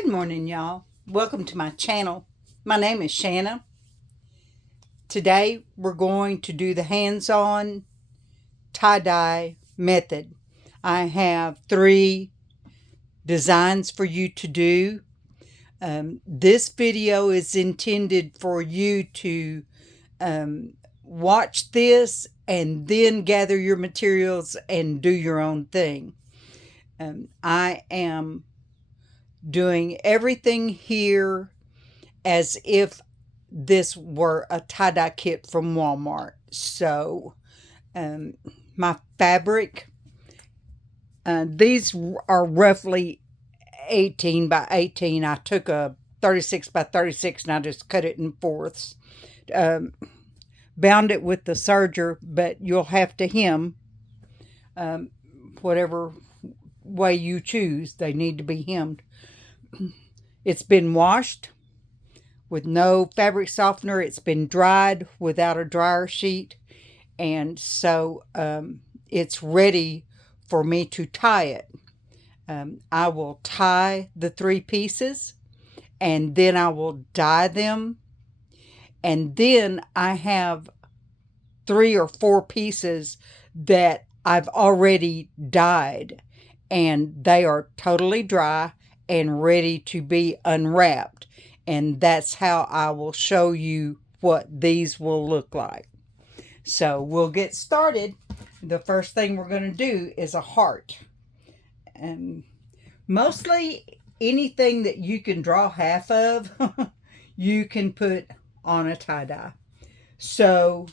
Good morning, y'all. Welcome to my channel. My name is Shanna. Today we're going to do the hands-on tie-dye method. I have 3 designs for you to do. This video is intended for you to watch this and then gather your materials and do your own thing. I am doing everything here as if this were a tie-dye kit from Walmart. So my fabric, these are roughly 18 by 18. I took a 36 by 36 and I just cut it in fourths. Bound it with the serger, but you'll have to hem whatever way you choose. They need to be hemmed. It's been washed with no fabric softener. It's been dried without a dryer sheet. And so it's ready for me to tie it. I will tie the 3 pieces and then I will dye them. And then I have 3 or 4 pieces that I've already dyed, and they are totally dry and ready to be unwrapped. And that's how I will show you what these will look like. So we'll get started. The first thing we're going to do is a heart. And mostly anything that you can draw half of, you can put on a tie-dye. So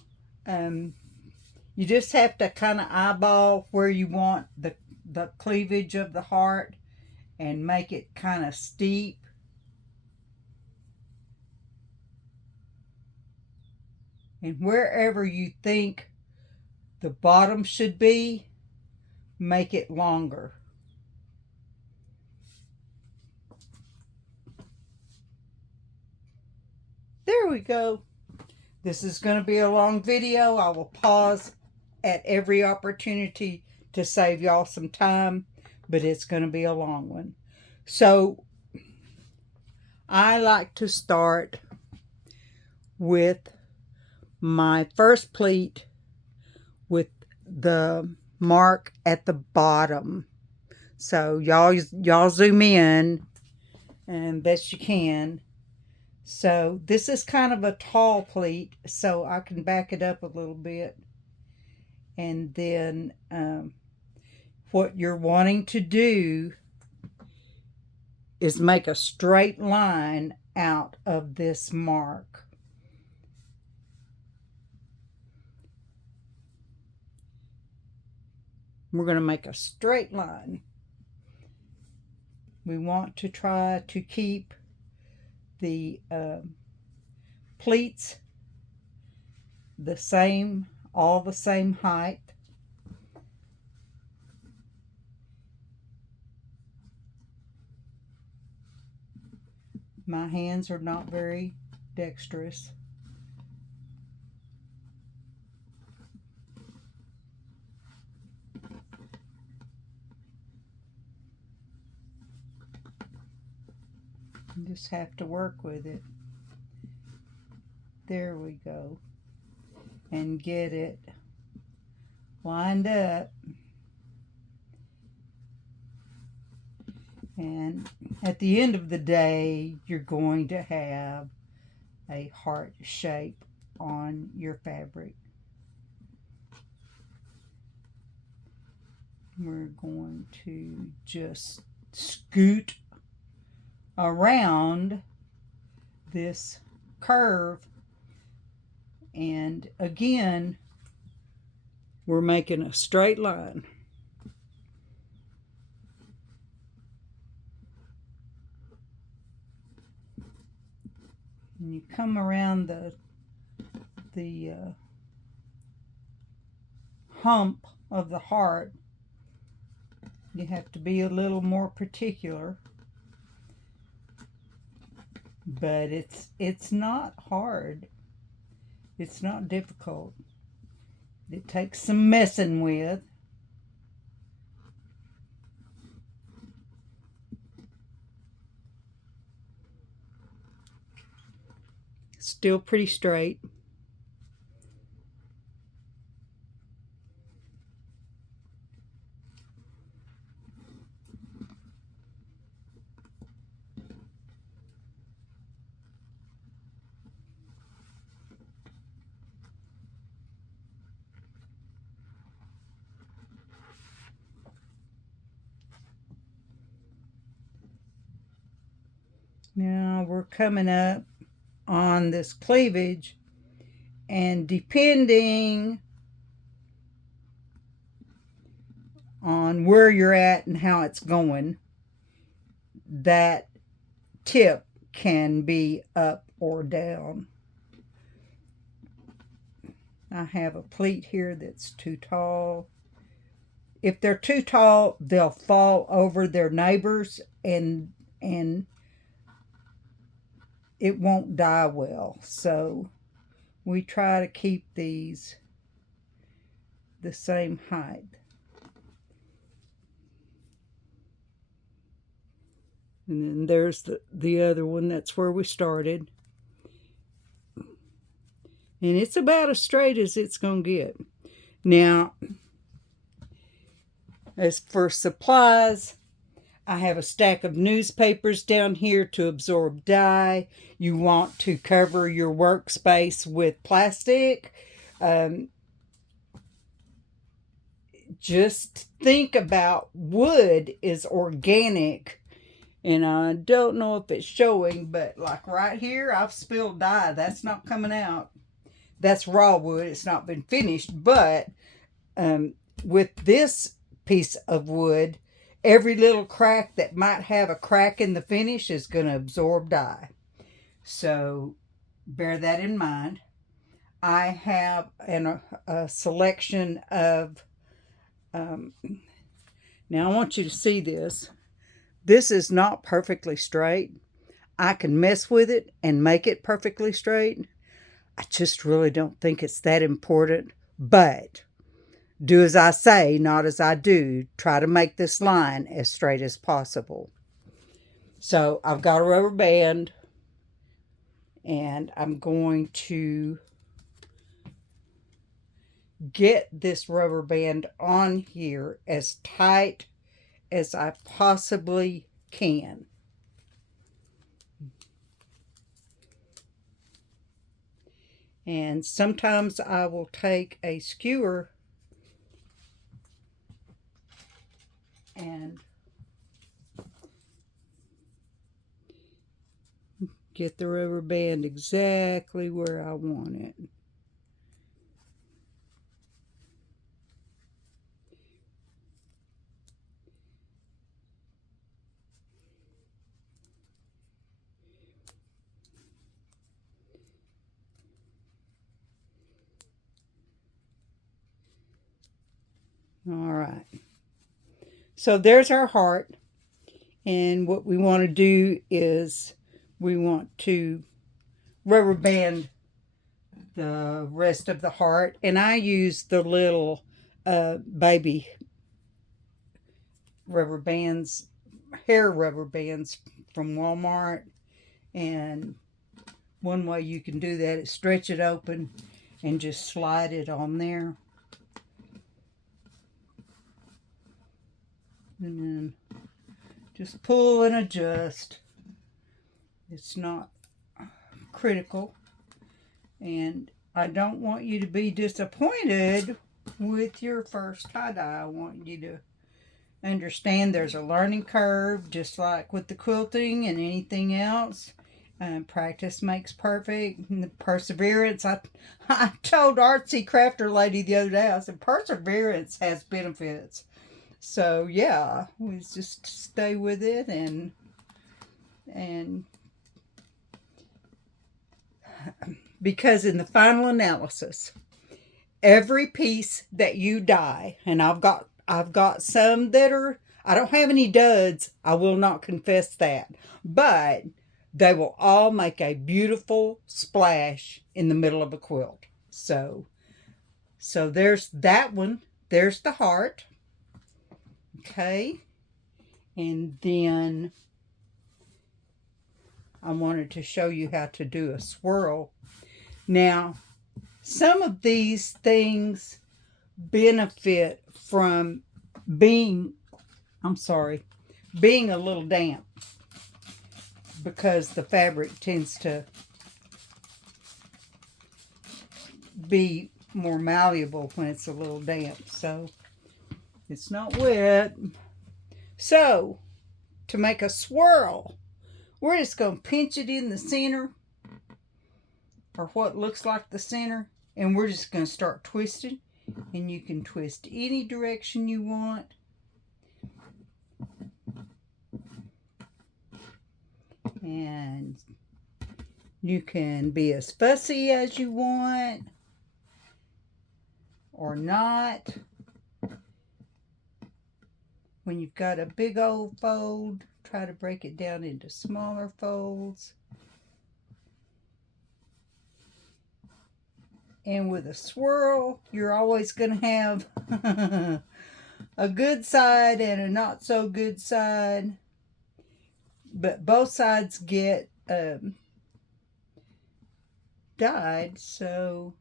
you just have to kind of eyeball where you want the cleavage of the heart and make it kind of steep. And wherever you think the bottom should be, make it longer. There we go. This is going to be a long video. I will pause at every opportunity to save y'all some time, but it's going to be a long one. So I like to start with my first pleat with the mark at the bottom. So y'all zoom in and best you can. So this is kind of a tall pleat, so I can back it up a little bit. And then what you're wanting to do is make a straight line out of this mark. We're going to make a straight line. We want to try to keep the pleats the same, all the same height. My hands are not very dexterous. You just have to work with it. There we go. And get it lined up. And at the end of the day, you're going to have a heart shape on your fabric. We're going to just scoot around this curve, and again we're making a straight line. And you come around the hump of the heart. You have to be a little more particular, but it's not hard. It's not difficult. It takes some messing with. still pretty straight. Now we're coming up on this cleavage, and depending on where you're at and how it's going, that tip can be up or down. I have a pleat here that's too tall. If they're too tall, they'll fall over their neighbors, and it won't dye well. So we try to keep these the same height. And then there's the other one. That's where we started. And it's about as straight as it's going to get. Now, as for supplies, I have a stack of newspapers down here to absorb dye. You want to cover your workspace with plastic. Just think about wood is organic. And I don't know if it's showing, but like right here, I've spilled dye. That's not coming out. That's raw wood. It's not been finished. But with this piece of wood, every little crack that might have a crack in the finish is going to absorb dye. So bear that in mind. I have a selection of, now I want you to see this. This is not perfectly straight. I can mess with it and make it perfectly straight. I just really don't think it's that important. But do as I say, not as I do. Try to make this line as straight as possible. So I've got a rubber band, and I'm going to get this rubber band on here as tight as I possibly can. And sometimes I will take a skewer and get the rubber band exactly where I want it. All right. So there's our heart. And what we want to do is we want to rubber band the rest of the heart. And I use the little baby rubber bands, hair rubber bands from Walmart. And one way you can do that is stretch it open and just slide it on there. And then just pull and adjust. It's not critical. And I don't want you to be disappointed with your first tie-dye. I want you to understand there's a learning curve, just like with the quilting and anything else. Practice makes perfect. And the perseverance. I told Artsy Crafter Lady the other day, I said, perseverance has benefits. So yeah, we just stay with it and because in the final analysis, every piece that you dye, and I've got some that are, I don't have any duds, I will not confess that, but they will all make a beautiful splash in the middle of a quilt. So there's that one. There's the heart. Okay. And then I wanted to show you how to do a swirl. Now, some of these things benefit from being a little damp, because the fabric tends to be more malleable when it's a little damp. So it's not wet. So to make a swirl, we're just going to pinch it in the center, or what looks like the center, and we're just going to start twisting. And you can twist any direction you want. And you can be as fussy as you want or not. When you've got a big old fold, try to break it down into smaller folds. And with a swirl, you're always going to have a good side and a not so good side. But both sides get dyed, so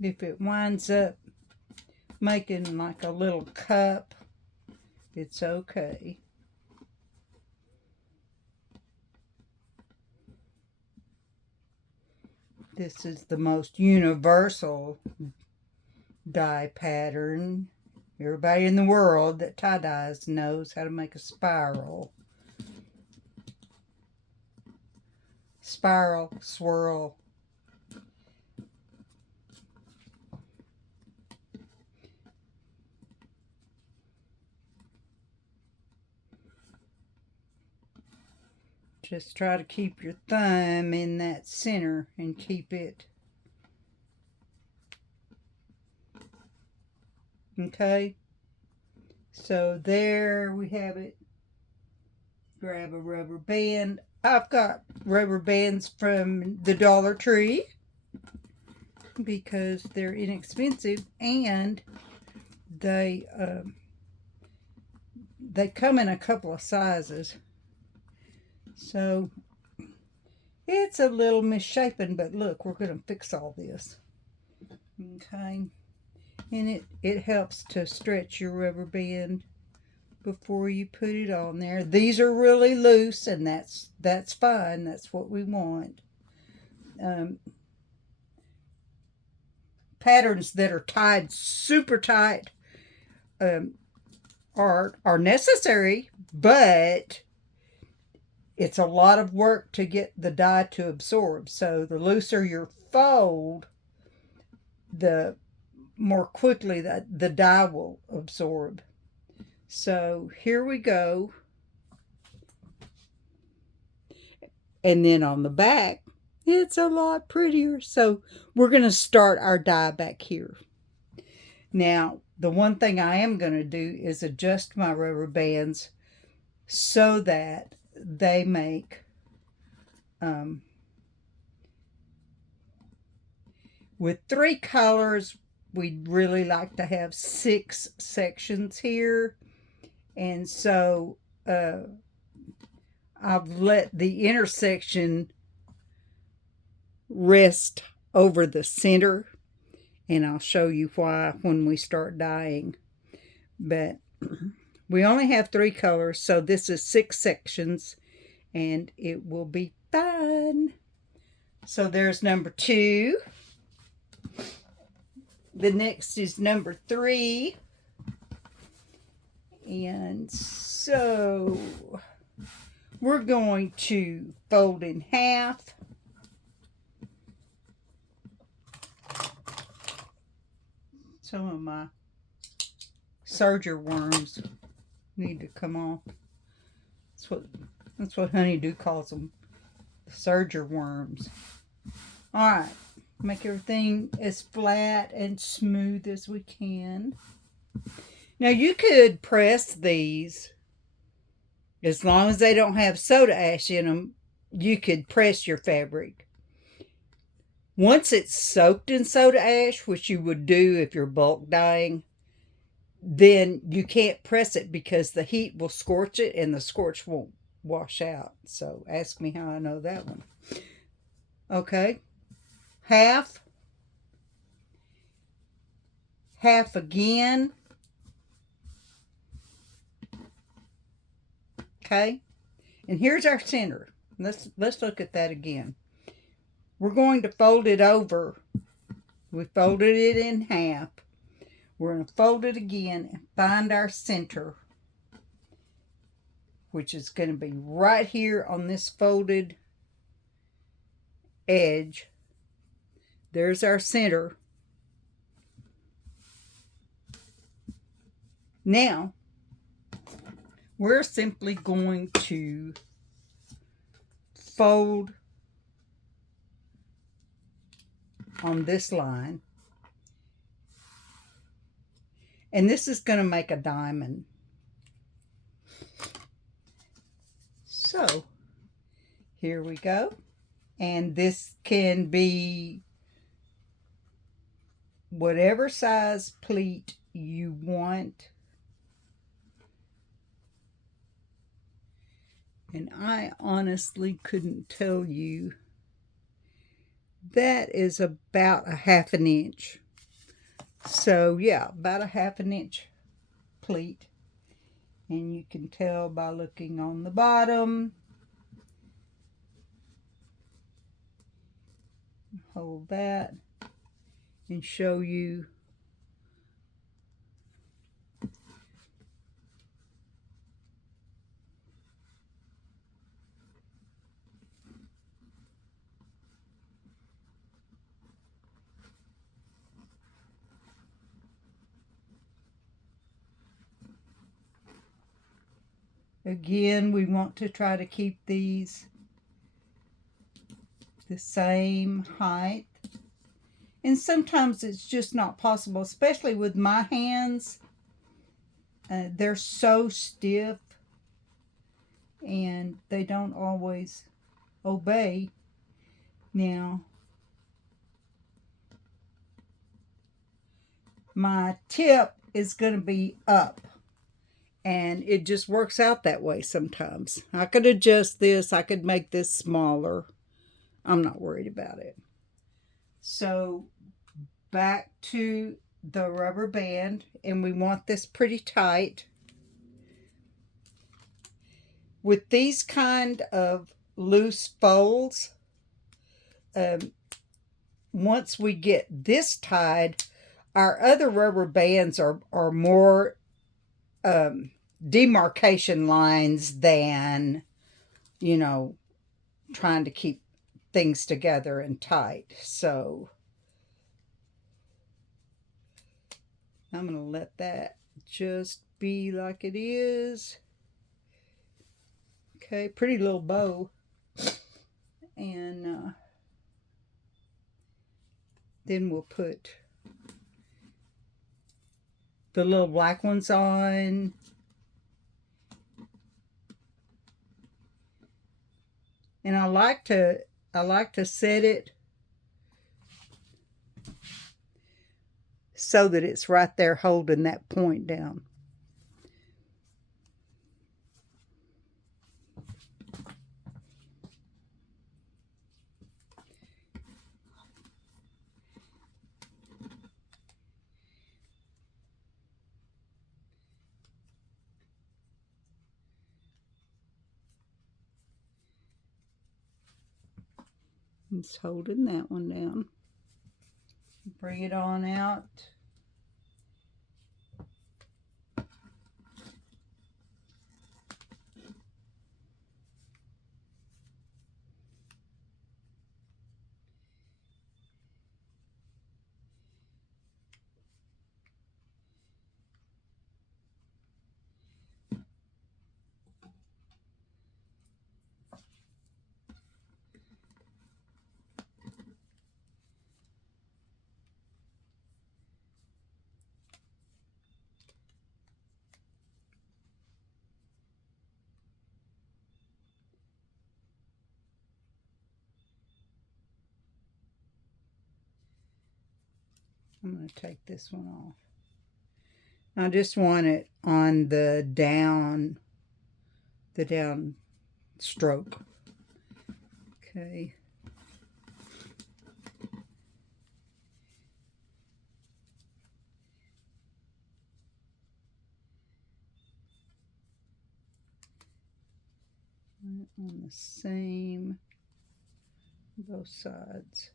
if it winds up making like a little cup, it's okay. This is the most universal die pattern. Everybody in the world that tie-dyes knows how to make a spiral. Spiral, swirl. Just try to keep your thumb in that center and keep it. Okay. So there we have it. Grab a rubber band. I've got rubber bands from the Dollar Tree because they're inexpensive, and they come in a couple of sizes. So it's a little misshapen, but look, we're going to fix all this. Okay. And it helps to stretch your rubber band before you put it on there. These are really loose, and that's fine. That's what we want. Patterns that are tied super tight are necessary, but it's a lot of work to get the dye to absorb. So the looser your fold, the more quickly that the dye will absorb. So here we go. And then on the back, it's a lot prettier. So we're going to start our dye back here. Now, the one thing I am going to do is adjust my rubber bands so that they make with 3 colors, we'd really like to have 6 sections here. And so I've let the intersection rest over the center, and I'll show you why when we start dyeing. But we only have 3 colors, so this is 6 sections, and it will be fine. So there's number 2. The next is number 3. And so we're going to fold in half. Some of my serger worms need to come off. That's what Honeydew calls them, serger worms. All right, make everything as flat and smooth as we can. Now you could press these As long as they don't have soda ash in them, you could press your fabric. Once it's soaked in soda ash, which you would do if you're bulk dyeing, then you can't press it because the heat will scorch it and the scorch won't wash out. So ask me how I know that one. Okay, half again. Okay, and here's our center. Let's look at that again. We're going to fold it over. We folded it in half. We're going to fold it again and find our center, which is going to be right here on this folded edge. There's our center. Now, we're simply going to fold on this line. And this is going to make a diamond. So, here we go. And this can be whatever size pleat you want. And I honestly couldn't tell you. That is about a 1/2 inch. So yeah, about a 1/2 inch pleat. And you can tell by looking on the bottom. Hold that and show you. Again, we want to try to keep these the same height. And sometimes it's just not possible, especially with my hands. They're so stiff and they don't always obey. Now, my tip is going to be up. And it just works out that way sometimes. I could adjust this. I could make this smaller. I'm not worried about it. So back to the rubber band. And we want this pretty tight. With these kind of loose folds, once we get this tied, our other rubber bands are more demarcation lines than, you know, trying to keep things together and tight. So I'm going to let that just be like it is. Okay, pretty little bow. And then we'll put the little black ones on. And I like to set it so that it's right there holding that point down. Just holding that one down. Bring it on out. I'm going to take this one off. I just want it on the down stroke. Okay. On the same, both sides.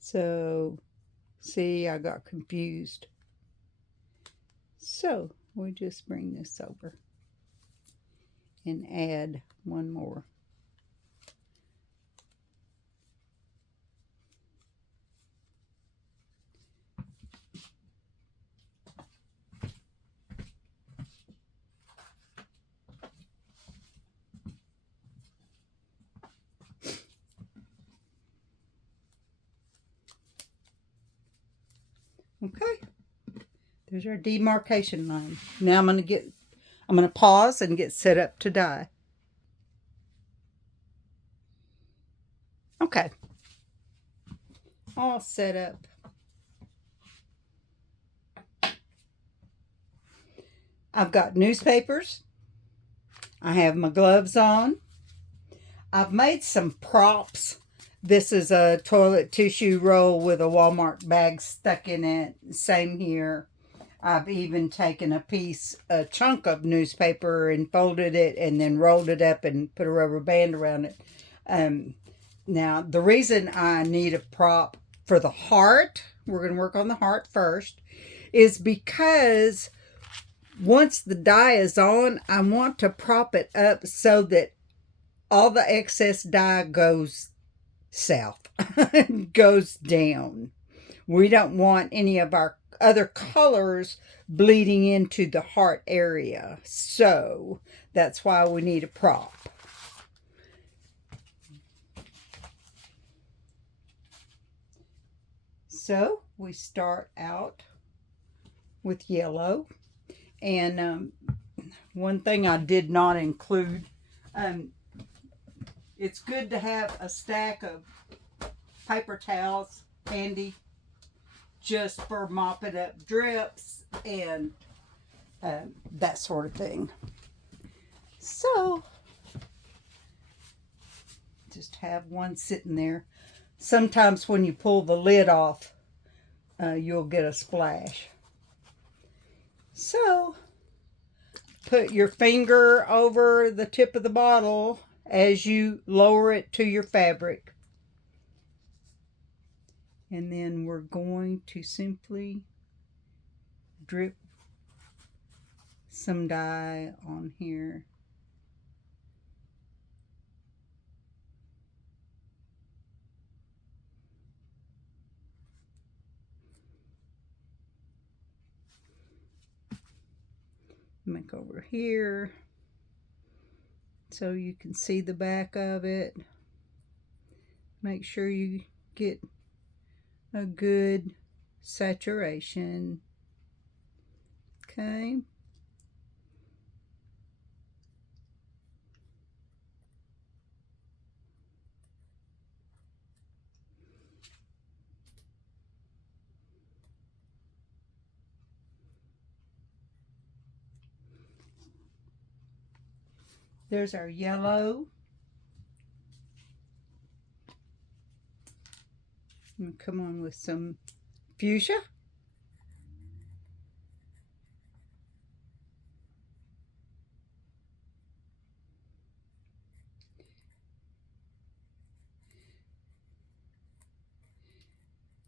So, see, I got confused. So, we just bring this over and add one more. Okay, there's our demarcation line. Now I'm going to pause and get set up to dye. Okay, all set up. I've got newspapers. I have my gloves on. I've made some props. This is a toilet tissue roll with a Walmart bag stuck in it. Same here. I've even taken a chunk of newspaper and folded it and then rolled it up and put a rubber band around it. Now, the reason I need a prop for the heart, we're going to work on the heart first, is because once the dye is on, I want to prop it up so that all the excess dye goes south, goes down. We don't want any of our other colors bleeding into the heart area. So that's why we need a prop. So we start out with yellow. And one thing I did not include, it's good to have a stack of paper towels handy just for mopping up drips and that sort of thing. So just have one sitting there. Sometimes when you pull the lid off, you'll get a splash. So put your finger over the tip of the bottle as you lower it to your fabric. And then we're going to simply drip some dye on here. Make over here so you can see the back of it. Make sure you get a good saturation. Okay. There's our yellow. I'm gonna come on with some fuchsia.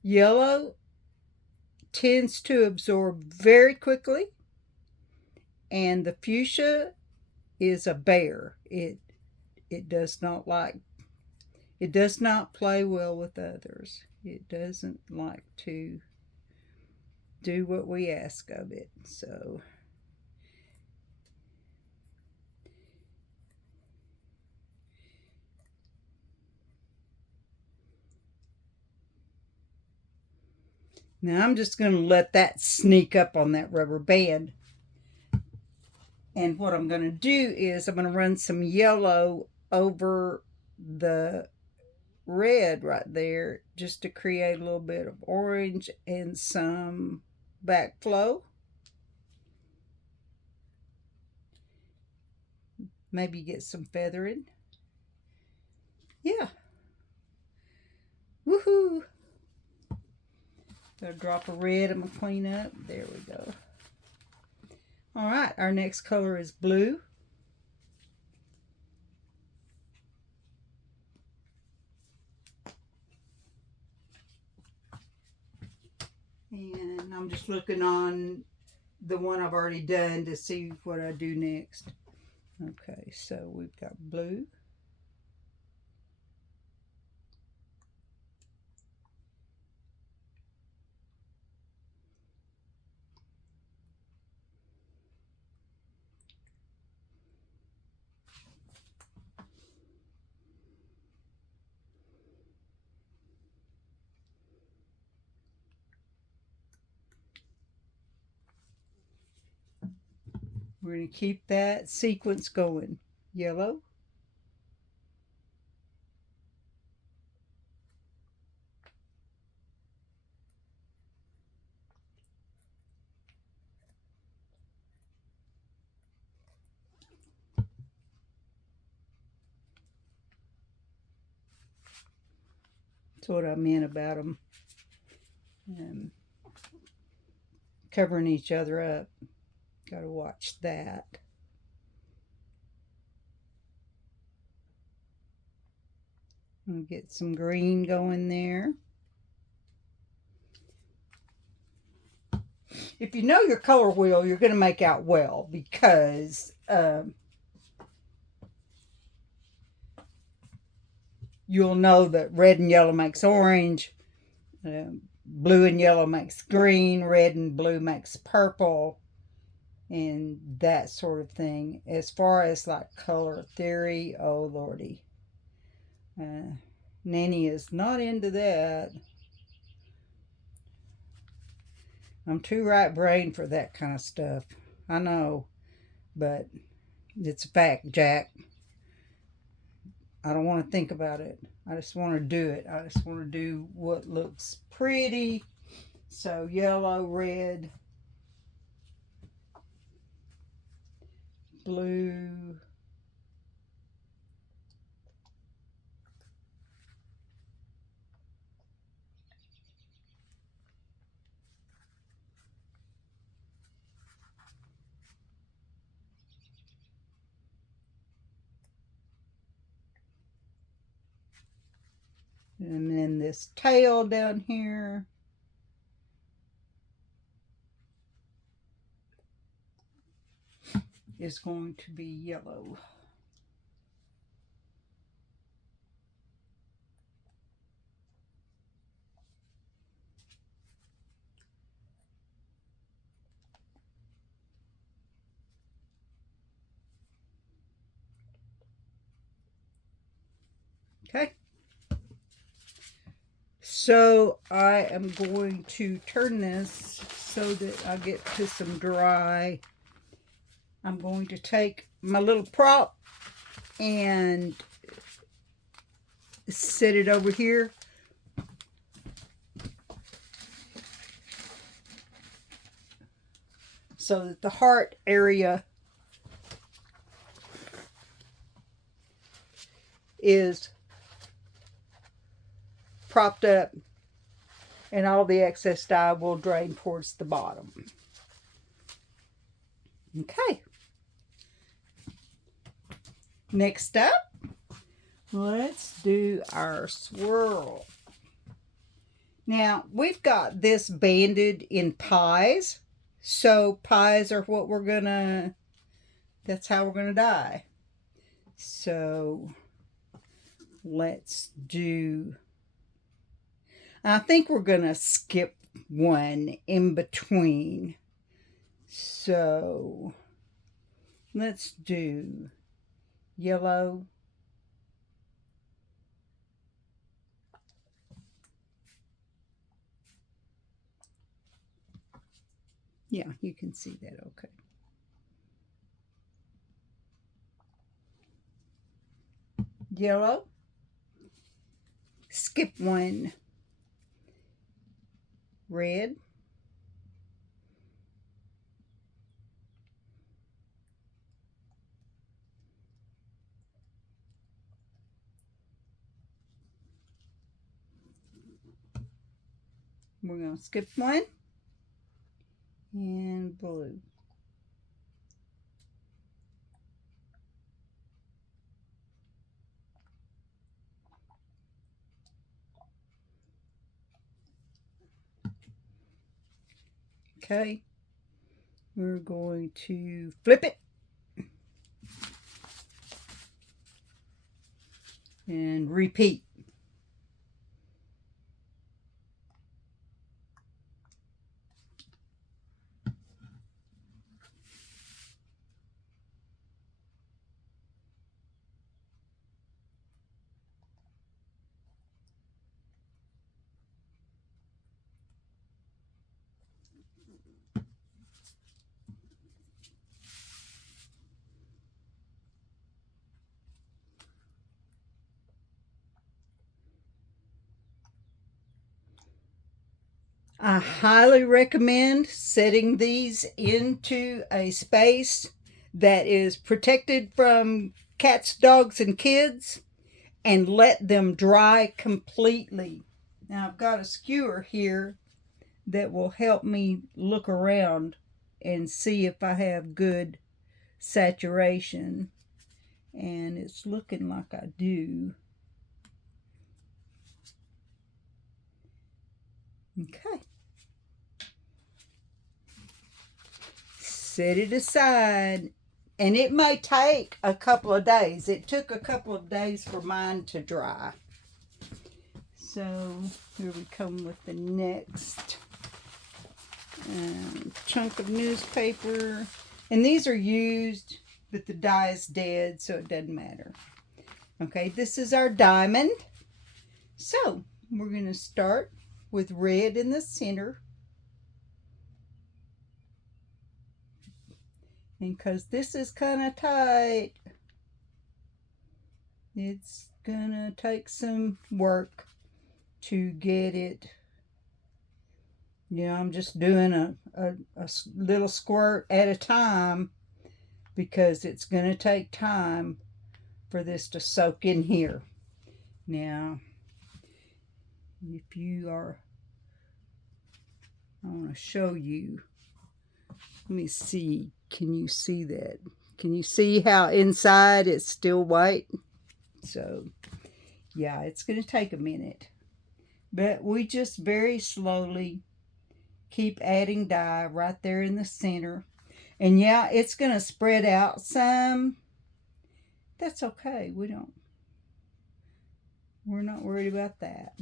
Yellow tends to absorb very quickly, and the fuchsia is a bear. It does not play well with others. It doesn't like to do what we ask of it. So now I'm just going to let that sneak up on that rubber band. And what I'm going to do is I'm going to run some yellow over the red right there just to create a little bit of orange and some backflow. Maybe get some feathering. Yeah. Woohoo! Got a drop of red I'm going to clean up. There we go. All right, our next color is blue. And I'm just looking on the one I've already done to see what I do next. Okay, so we've got blue. We're going to keep that sequence going. Yellow. That's what I meant about them covering each other up. Got to watch that. And get some green going there. If you know your color wheel, you're going to make out well because you'll know that red and yellow makes orange, blue and yellow makes green, red and blue makes purple, and that sort of thing. As far as like color theory, oh lordy. Nanny is not into that. I'm too right brain for that kind of stuff. I know, but it's a fact, Jack. I don't want to think about it. I just want to do it. I just want to do what looks pretty. So yellow, red, blue. And then this tail down here. Is going to be yellow. Okay. So I am going to turn this so that I get to some dry. I'm going to take my little prop and set it over here. So that the heart area is propped up and all the excess dye will drain towards the bottom. Okay. Next up, let's do our swirl. Now, we've got this banded in pies. So pies are what we're gonna, that's how we're gonna dye. So let's do, I think we're gonna skip one in between. So let's do yellow. Yeah, you can see that okay. Yellow. Skip one. Red. We're going to skip one. And blue. Okay. We're going to flip it. And repeat. I highly recommend setting these into a space that is protected from cats, dogs, and kids and let them dry completely. Now I've got a skewer here that will help me look around and see if I have good saturation. And it's looking like I do. Okay. Set it aside. And it may take a couple of days. It took a couple of days for mine to dry. So here we come with the next chunk of newspaper. And these are used, but the dye is dead, so it doesn't matter. Okay, this is our diamond. So we're going to start with red in the center. And because this is kind of tight, it's going to take some work to get it. You know, I'm just doing a little squirt at a time because it's going to take time for this to soak in here. Now, if you are, I want to show you. Let me see. Can you see that? Can you see how inside it's still white? So, yeah, it's going to take a minute. But we just very slowly keep adding dye right there in the center. And yeah, it's going to spread out some. That's okay. We're not worried about that.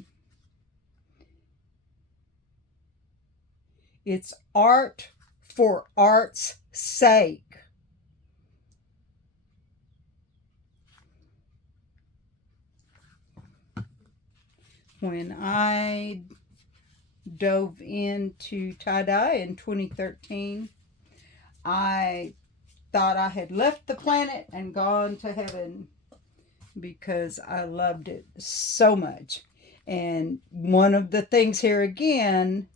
It's art for art's sake. When I dove into tie-dye in 2013, I thought I had left the planet and gone to heaven because I loved it so much. And one of the things here again,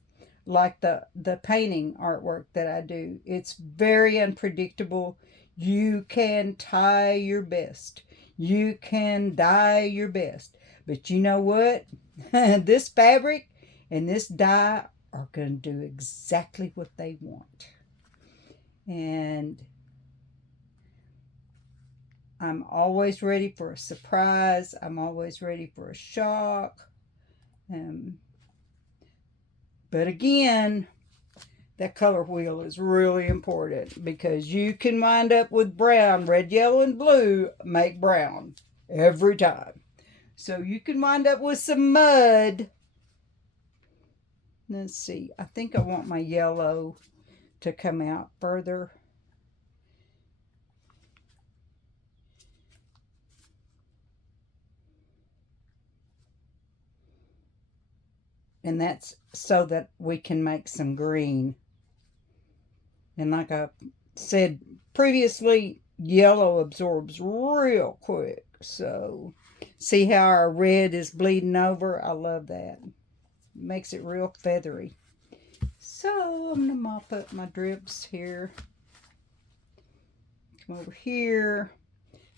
like the painting artwork that I do, it's very unpredictable. You can tie your best. You can dye your best. But you know what? This fabric and this dye are going to do exactly what they want. And I'm always ready for a surprise. I'm always ready for a shock. But again, that color wheel is really important because you can wind up with brown. Red, yellow, and blue make brown every time. So you can wind up with some mud. Let's see. I think I want my yellow to come out further. And that's so that we can make some green. And like I said previously, yellow absorbs real quick. So see how our red is bleeding over? I love that. Makes it real feathery. So I'm going to mop up my drips here. Come over here.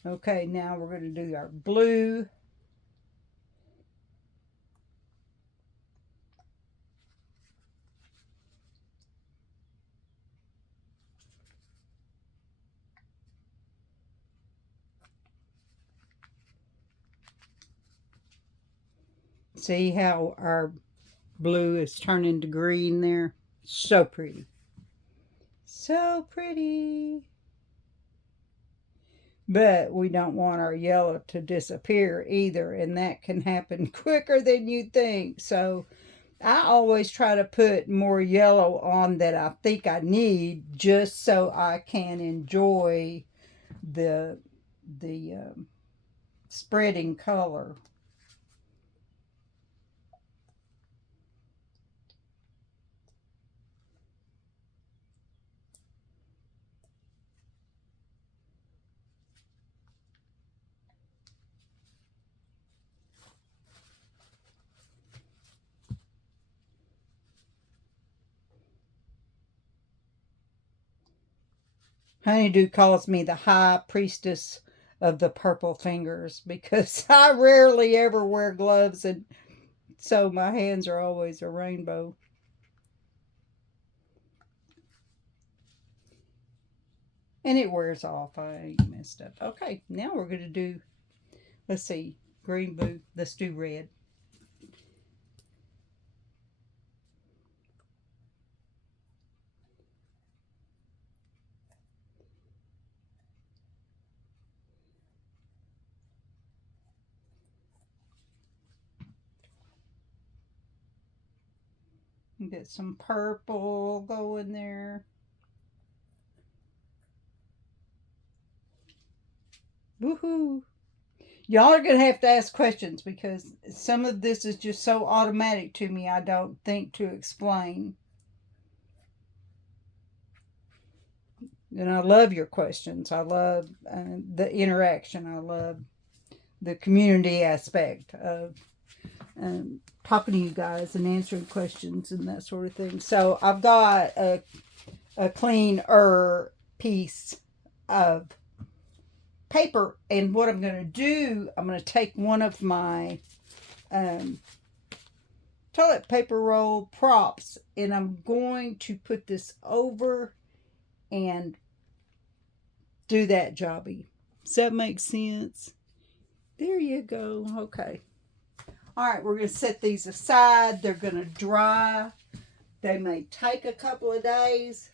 Okay, now we're going to do our blue. See how our blue is turning to green there? So pretty. So pretty. But we don't want our yellow to disappear either, and that can happen quicker than you think. So I always try to put more yellow on that I think I need, just so I can enjoy the spreading color. Honeydew calls me the high priestess of the purple fingers because I rarely ever wear gloves, and so my hands are always a rainbow. And it wears off. I ain't messed up. Okay, now we're going to do, let's see, green, blue. Let's do red. Get some purple going there. Woohoo! Y'all are going to have to ask questions because some of this is just so automatic to me, I don't think to explain. And I love your questions. I love the interaction. I love the community aspect of talking to you guys and answering questions and that sort of thing. So I've got a cleaner piece of paper, and what I'm going to do, I'm going to take one of my toilet paper roll props, and I'm going to put this over and do that jobby. Does that make sense? There you go. Okay. All right, we're going to set these aside. They're going to dry. They may take a couple of days,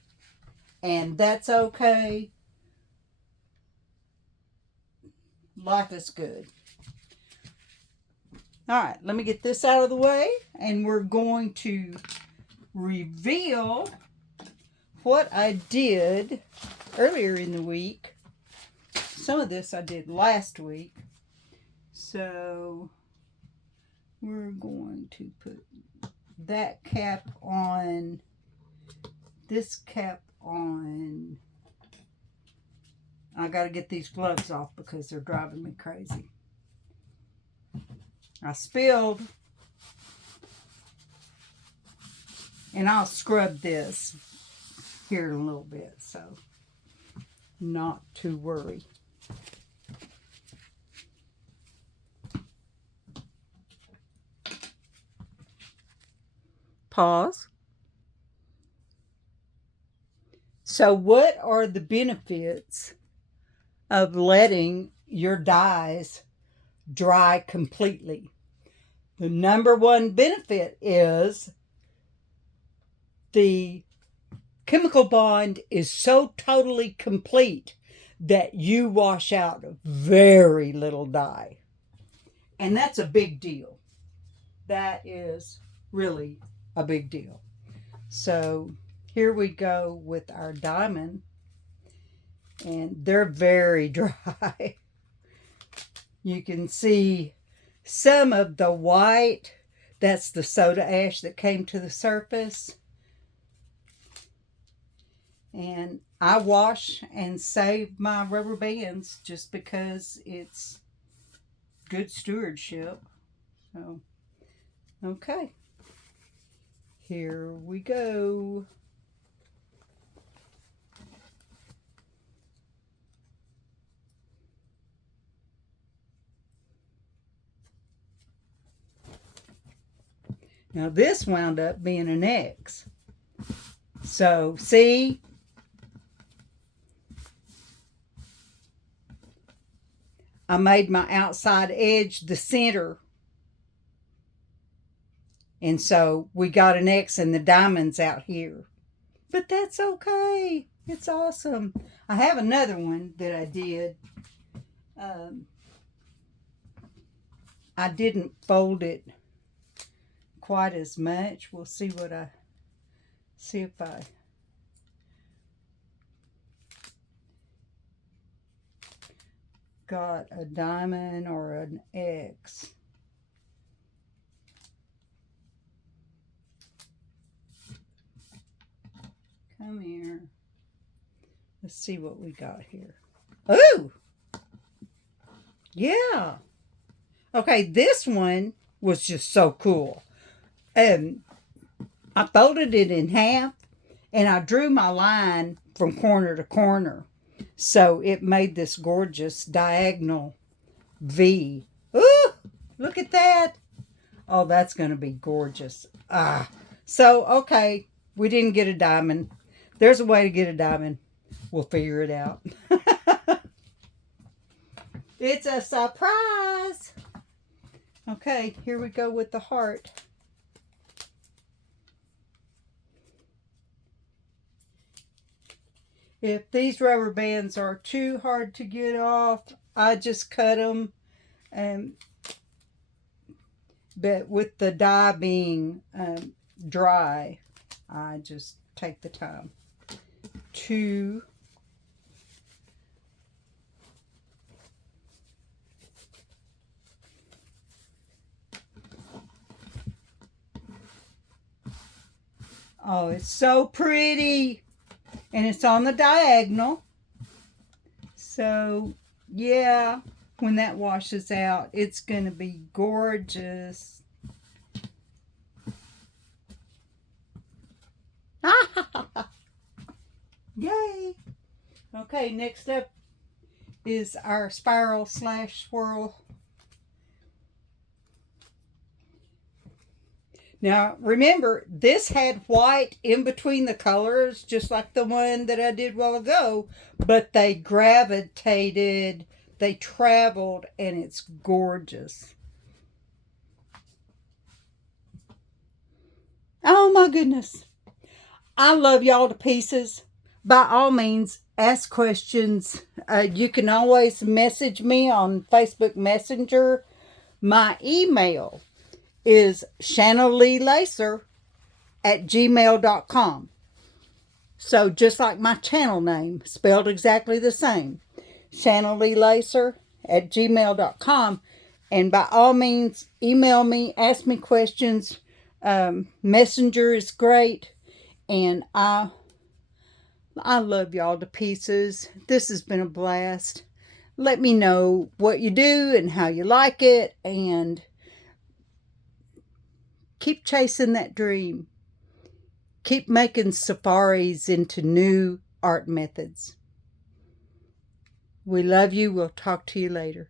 and that's okay. Life is good. All right, let me get this out of the way, and we're going to reveal what I did earlier in the week. Some of this I did last week. So we're going to put that cap on, this cap on. I got to get these gloves off because they're driving me crazy. I spilled, and I'll scrub this here in a little bit, so not to worry. Pause. So what are the benefits of letting your dyes dry completely? The number one benefit is the chemical bond is so totally complete that you wash out very little dye. And that's a big deal. That is really a big deal. So here we go with our diamond, and they're very dry. You can see some of the white, that's the soda ash that came to the surface. And I wash and save my rubber bands just because it's good stewardship. So, okay. Here we go. Now this wound up being an X. So, see? I made my outside edge the center. And so we got an X and the diamond's out here. But that's okay. It's awesome. I have another one that I did. I didn't fold it quite as much. We'll see if I got a diamond or an X. Come here. Let's see what we got here. Ooh! Yeah. Okay, this one was just so cool. I folded it in half and I drew my line from corner to corner. So it made this gorgeous diagonal V. Ooh! Look at that. Oh, that's going to be gorgeous. So, okay, we didn't get a diamond. There's a way to get a diamond. We'll figure it out. It's a surprise. Okay, here we go with the heart. If these rubber bands are too hard to get off, I just cut them. But with the dye being dry, I just take the time to oh, it's so pretty. And it's on the diagonal. So, yeah, when that washes out, it's going to be gorgeous. Yay! Okay, next up is our spiral / swirl. Now, remember, this had white in between the colors, just like the one that I did a while ago, but they gravitated, they traveled, and it's gorgeous. Oh, my goodness. I love y'all to pieces. By all means, ask questions. You can always message me on Facebook Messenger. My email is shannaleelacer@gmail.com. So just like my channel name, spelled exactly the same. shannaleelacer@gmail.com. And by all means, email me, ask me questions. Messenger is great. And I love y'all to pieces. This has been a blast. Let me know what you do and how you like it. And keep chasing that dream. Keep making safaris into new art methods. We love you. We'll talk to you later.